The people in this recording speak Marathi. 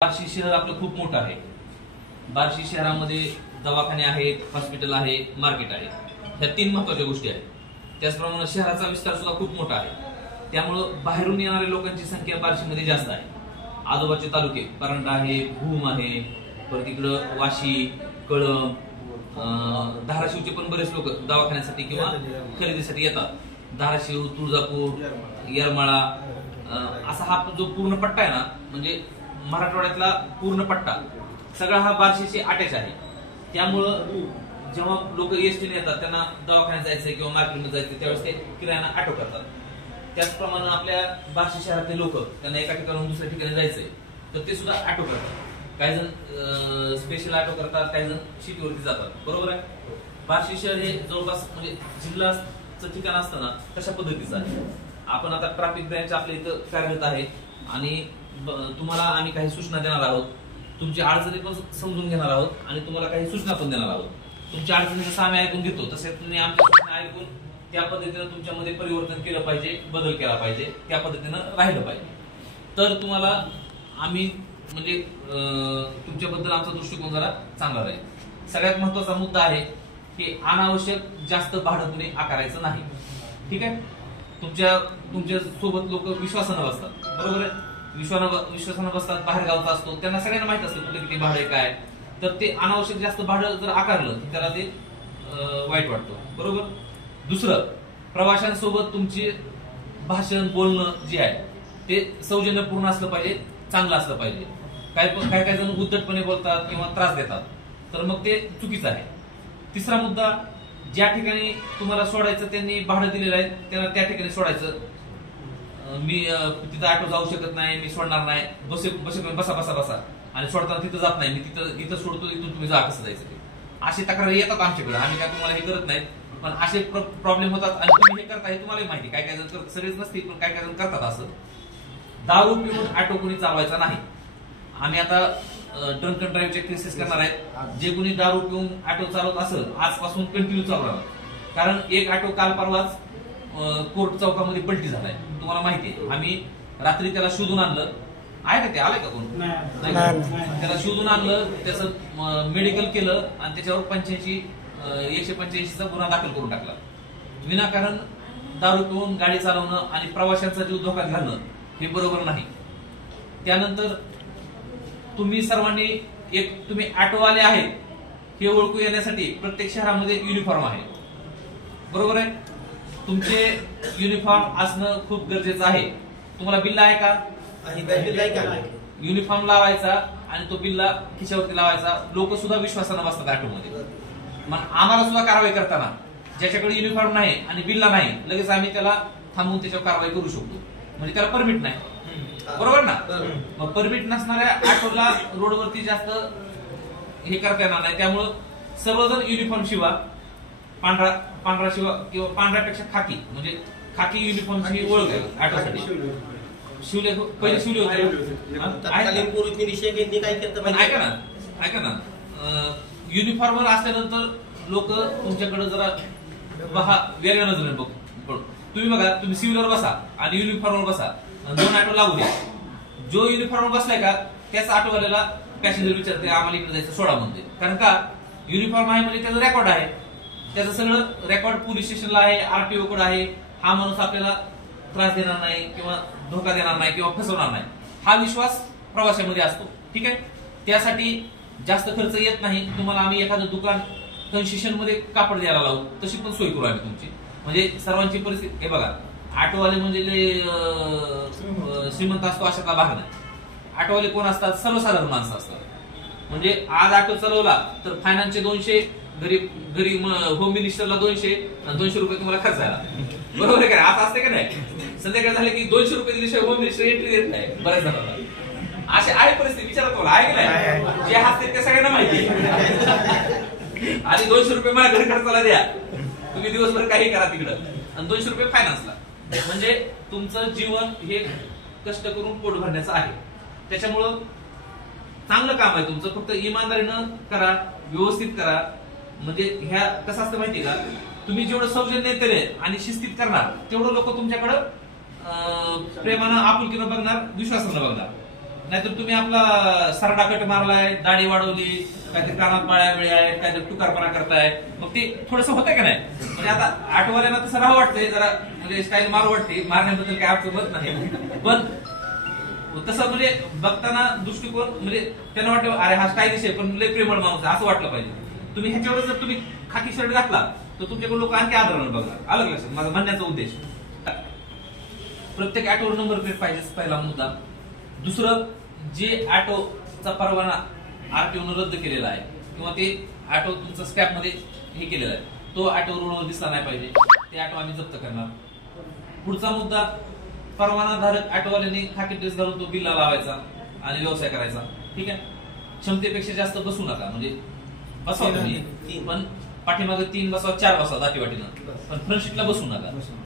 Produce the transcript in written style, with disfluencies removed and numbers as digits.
बार्शी शहर आपलं खूप मोठं आहे। बार्शी शहरामध्ये दवाखाने आहेत, हॉस्पिटल आहे, मार्केट आहे, ह्या तीन महत्वाच्या गोष्टी आहेत। त्याचप्रमाणे शहराचा विस्तार सुद्धा खूप मोठा आहे, त्यामुळे बाहेरून येणाऱ्या लोकांची संख्या बार्शीमध्ये जास्त आहे। आजूबाजूचे तालुके परांडा आहे, भूम आहे, परत इकडं वाशी, कळंब, धाराशिवचे पण बरेच लोक दवाखान्यासाठी किंवा खरेदीसाठी येतात। धाराशिव, तुळजापूर, येरमाळा असा हा जो पूर्ण पट्टा आहे ना, म्हणजे मराठवाड्यातला पूर्ण पट्टा सगळा हा बार्शीशी अटॅच आहे। त्यामुळं जेव्हा लोक एसटीने येतात, त्यांना दवाखान्यात जायचंय किंवा मार्केटमध्ये जायचंय, त्यावेळेस ते किरायाना ऑटो करतात। त्याचप्रमाणे आपल्या बार्शी शहरातले लोक त्यांना एका ठिकाणाहून दुसऱ्या ठिकाणी जायचंय, तर ते सुद्धा ऑटो करतात। काही जण स्पेशल ऑटो करतात, काही जण सिटीवरती जातात, बरोबर आहे। बार्शी शहर हे जवळपास म्हणजे जिल्ह्याचं ठिकाण असतं ना, तशा पद्धतीचं आहे। आपण आता ट्रॅफिक ब्रँच आपल्या इथं कार्यरत आहे आणि तुम्हाला आम्ही काही सूचना देणार आहोत, तुमची अडचणी पण समजून घेणार आहोत आणि तुम्हाला काही सूचना पण देणार आहोत। तुमच्या अडचणी जसं आम्ही ऐकून घेतो, तसे तुम्ही आमच्या सूचना ऐकून त्या पद्धतीने तुमच्यामध्ये परिवर्तन केलं पाहिजे, बदल केला पाहिजे, त्या पद्धतीनं राहिलं पाहिजे। तर तुम्हाला आम्ही म्हणजे तुमच्याबद्दल आमचा दृष्टिकोन जरा चांगला राहील। सगळ्यात महत्वाचा मुद्दा आहे की अनावश्यक जास्त भाडं तुम्ही आकारायचं नाही, ठीक आहे। तुमच्या सोबत लोक विश्वासानं बसतात, बरोबर आहे। विश्वासानं बसतात, बाहेर गावचा असतो, त्यांना सगळ्यांना माहित असतं कुठे किती भाडं आहे काय, तर ते अनावश्यक जास्त भाडं जर आकारलं त्याला ते वाईट वाटतं, बरोबर। दुसरं, प्रवाशांसोबत तुमचे भाषण बोलणं जे आहे ते सौजन्यपूर्ण असलं पाहिजे, चांगलं असलं पाहिजे। काय जण उद्धटपणे बोलतात किंवा त्रास देतात, तर मग ते चुकीचं आहे। तिसरा मुद्दा, ज्या ठिकाणी तुम्हाला सोडायचं त्यांनी भाडं दिलेलं आहे त्यांना त्या ठिकाणी सोडायचं। मी तिथं ऑटो जाऊ शकत नाही, मी सोडणार नाही, बसा बसा बसा आणि सोडताना तिथं जात नाही, मी इथं सोडतो, इथून तुम्ही जा, कसं जायचं ते, अशी तक्रारी येतात आमच्याकडे। आम्ही काय तुम्हाला हे करत नाही, पण असे प्रॉब्लेम होतात आणि तुम्ही हे करता हे तुम्हाला माहिती। काय जण करतात, सगळेच नसतील पण काय जण करतात असं। दारू पिऊन ऑटो कोणी चालवायचा नाही। आम्ही आता ड्रंकन ड्राईव्हचे केसेस करणार आहेत। जे कोणी दारू पिऊन ऑटो चालवत असेल, आजपासून कंटिन्यू चालवणार, कारण एक ऑटो काल परवाच कोर्ट चौकामध्ये पलटी झालाय, तुम्हाला माहिती आहे। आम्ही रात्री त्याला शोधून आणलं, आहे का ते, आलंय का कोण, त्याला शोधून आणलं, त्याचं मेडिकल केलं आणि त्याच्यावर 185चा गुन्हा दाखल करून टाकला। विनाकारण दारू पिऊन गाडी चालवणं आणि प्रवाशांचा जीव धोक्यात घालणं हे बरोबर नाही। त्यानंतर तुम्ही सर्वांनी तुम्ही ऑटोवाले आहेत हे ओळखू येण्यासाठी प्रत्येक शहरामध्ये युनिफॉर्म आहे, बरोबर आहे। तुमचे युनिफॉर्म असणं खूप गरजेचं आहे। तुम्हाला बिल्ला आहे का? युनिफॉर्म लावायचा आणि तो बिल्ला खिशावरती लावायचा। लोक सुद्धा विश्वासानं बसतात ऑटोमध्ये। मग आम्हाला सुद्धा कारवाई करताना ज्याच्याकडे युनिफॉर्म नाही आणि बिल्ला नाही, लगेच आम्ही त्याला थांबवून त्याच्यावर कारवाई करू शकतो, म्हणजे त्याला परमिट नाही, बरोबर ना। मग परमिट नसणाऱ्या ऑटोला रोडवरती जास्त हे करता येणार नाही। त्यामुळं सर्वजण युनिफॉर्म शिवा, पांढरा शिवा किंवा पांढऱ्यापेक्षा खाकी, म्हणजे खाकी युनिफॉर्मची ओळख आहे ऑटोसाठी। शिवले पहिले शिवले होते, ऐका ना, युनिफॉर्मवर असल्यानंतर लोक तुमच्याकडे जरा वेगळ्या नजरेने बघ। तुम्ही बघा, तुम्ही सिव्हिलवर बसा आणि युनिफॉर्मवर बसा, दोन ऑटो लागू द्या। जो युनिफॉर्मवर बसलाय का त्याच ऑटोवाल्याला पॅसेंजर विचारते आम्हाला इकडे जायचं सोडा म्हणते, कारण का युनिफॉर्म आहे म्हणजे त्याचं रेकॉर्ड आहे, त्याचं सगळं रेकॉर्ड पोलीस स्टेशनला आहे, आरटीओ कडे आहे। हा माणूस आपल्याला त्रास देणार नाही किंवा धोका देणार नाही किंवा फसवणार नाही, हा विश्वास प्रवाशामध्ये असतो, ठीक आहे। त्यासाठी जास्त खर्च येत नाही। तुम्हाला आम्ही एखादं दुकान कन्सेशन मध्ये कापड द्यायला लावू, तशी पण सोय करू आम्ही तुमची। म्हणजे सर्वांची परिस्थिती हे बघा, ऑटोवाले म्हणजे श्रीमंत असतो अशातला भाग नाही। ऑटोवाले कोण असतात? सर्वसाधारण माणसं असतात। म्हणजे आज ऑटो चालवला तर फायनान्सचे 200, घरी होम मिनिस्टरला 200 आणि 200 रुपये तुम्हाला खर्च झाला, बरोबर आहे का? असं असते का नाही? संध्याकाळी झाले की 200 रुपये दिल्याशिवाय होम मिनिस्टर एंट्री देत नाही बऱ्याच जणांना। अशी आहे परिस्थिती, विचारा तुम्हाला आहे की नाही? जे हसते ते सगळ्यांना माहिती आहे। आणि 200 रुपये माझ्या घरी खर्चाला द्या, तुम्ही दिवसभर काही करा तिकडं, आणि 200 रुपये फायनान्सला। म्हणजे तुमचं जीवन हे कष्ट करून पोट भरण्याचं आहे। त्याच्यामुळं चांगलं काम आहे तुमचं, फक्त इमानदारीनं करा, व्यवस्थित करा। म्हणजे ह्या कसं असतं माहितीये का, तुम्ही जेवढं सौजन्यतेने आणि शिस्तीत करणार तेवढं लोक तुमच्याकडं प्रेमानं आपुलकीनं बघणार, विश्वासानं बघणार। नाहीतर तुम्ही आपला सरडा कट मारलाय, दाढी वाढवली, काहीतरी कानात पाळ्या वेळी आहेत, काहीतरी टुकारपणा करताय, मग ते थोडंसं होतंय का नाही? म्हणजे आता आठवड्याला तसं राहा वाटतंय जरा, म्हणजे स्टाईल मारू वाटते, मारण्याबद्दल काही अडचण होत नाही, पण तसं म्हणजे बघताना दृष्टिकोन म्हणजे त्यांना वाटतं अरे हा स्टाईलिश आहे पण लय प्रेमळ माणूस आहे असं वाटलं पाहिजे. तुम्ही ह्याच्यावर जर तुम्ही खाकी शर्ट घातला तर तुमच्याकडे लोक आणखी आदरानं बघणार. आलं लक्षात माझा म्हणण्याचा उद्देश? प्रत्येक ऑटोवर नंबर प्लेट पाहिजे, पहिला मुद्दा. दुसरं, जे ऑटोचा परवाना आरटीओनं रद्द केलेला आहे किंवा ते ऑटो तुमचा स्क्रॅप मध्ये हे केलेला आहे, तो ऑटो रोडवर दिसला नाही पाहिजे, ते ऑटो आम्ही जप्त करणार. पुढचा मुद्दा, परवानाधारक ऑटोवाल्यांनी खाकी ड्रेस घालून तो बिल्ला लावायचा आणि व्यवसाय करायचा. ठीक आहे, क्षमतेपेक्षा जास्त बसू नका, म्हणजे बसावं तुम्ही पण पाठीमागे 3 बसावं 4 बसावं दाटीवाटीनं, पण फ्रंट सीटला बसू नका.